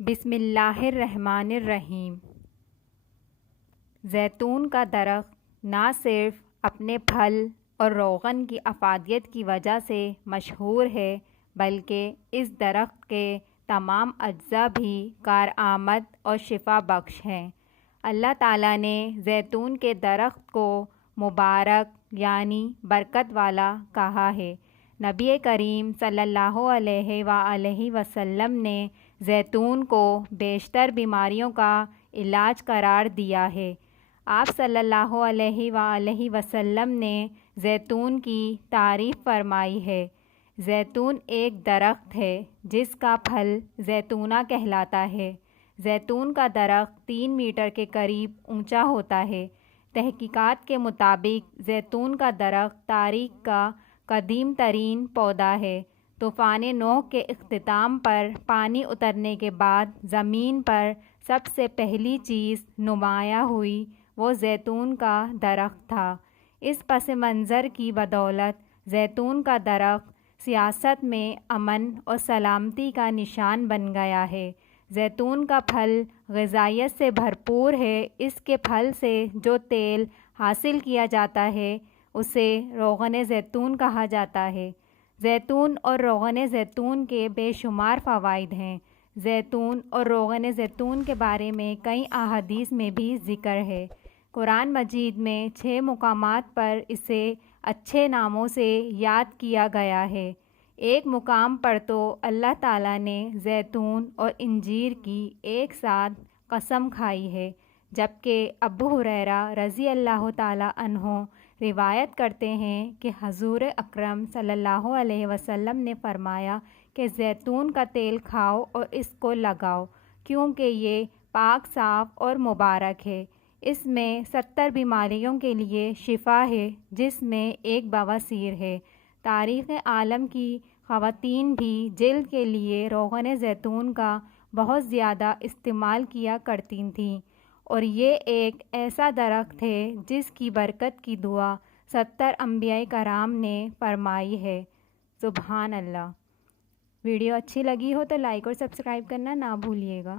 بسم اللہ الرحمن الرحیم۔ زیتون کا درخت نہ صرف اپنے پھل اور روغن کی افادیت کی وجہ سے مشہور ہے بلکہ اس درخت کے تمام اجزاء بھی کارآمد اور شفا بخش ہیں۔ اللہ تعالیٰ نے زیتون کے درخت کو مبارک یعنی برکت والا کہا ہے۔ نبی کریم صلی اللہ علیہ وآلہ وسلم نے زیتون کو بیشتر بیماریوں کا علاج قرار دیا ہے۔ آپ صلی اللہ علیہ وآلہ وسلم نے زیتون کی تعریف فرمائی ہے۔ زیتون ایک درخت ہے جس کا پھل زیتونہ کہلاتا ہے۔ زیتون کا درخت 3 میٹر کے قریب اونچا ہوتا ہے۔ تحقیقات کے مطابق زیتون کا درخت تاریخ کا قدیم ترین پودا ہے۔ طوفان نوح کے اختتام پر پانی اترنے کے بعد زمین پر سب سے پہلی چیز نمایاں ہوئی وہ زیتون کا درخت تھا۔ اس پس منظر کی بدولت زیتون کا درخت سیاست میں امن اور سلامتی کا نشان بن گیا ہے۔ زیتون کا پھل غذائیت سے بھرپور ہے۔ اس کے پھل سے جو تیل حاصل کیا جاتا ہے اسے روغن زیتون کہا جاتا ہے۔ زیتون اور روغن زیتون کے بے شمار فوائد ہیں۔ زیتون اور روغن زیتون کے بارے میں کئی احادیث میں بھی ذکر ہے۔ قرآن مجید میں 6 مقامات پر اسے اچھے ناموں سے یاد کیا گیا ہے۔ ایک مقام پر تو اللہ تعالیٰ نے زیتون اور انجیر کی ایک ساتھ قسم کھائی ہے، جبکہ ابو ہریرہ رضی اللہ تعالیٰ عنہ روایت کرتے ہیں کہ حضور اکرم صلی اللہ علیہ وسلم نے فرمایا کہ زیتون کا تیل کھاؤ اور اس کو لگاؤ کیونکہ یہ پاک صاف اور مبارک ہے۔ اس میں 70 بیماریوں کے لیے شفا ہے جس میں ایک بواسیر ہے۔ تاریخ عالم کی خواتین بھی جلد کے لیے روغن زیتون کا بہت زیادہ استعمال کیا کرتی تھیں، اور یہ ایک ایسا درخت ہے جس کی برکت کی دعا 70 انبیاء کرام نے فرمائی ہے۔ سبحان اللہ۔ ویڈیو اچھی لگی ہو تو لائک اور سبسکرائب کرنا نہ بھولیے گا۔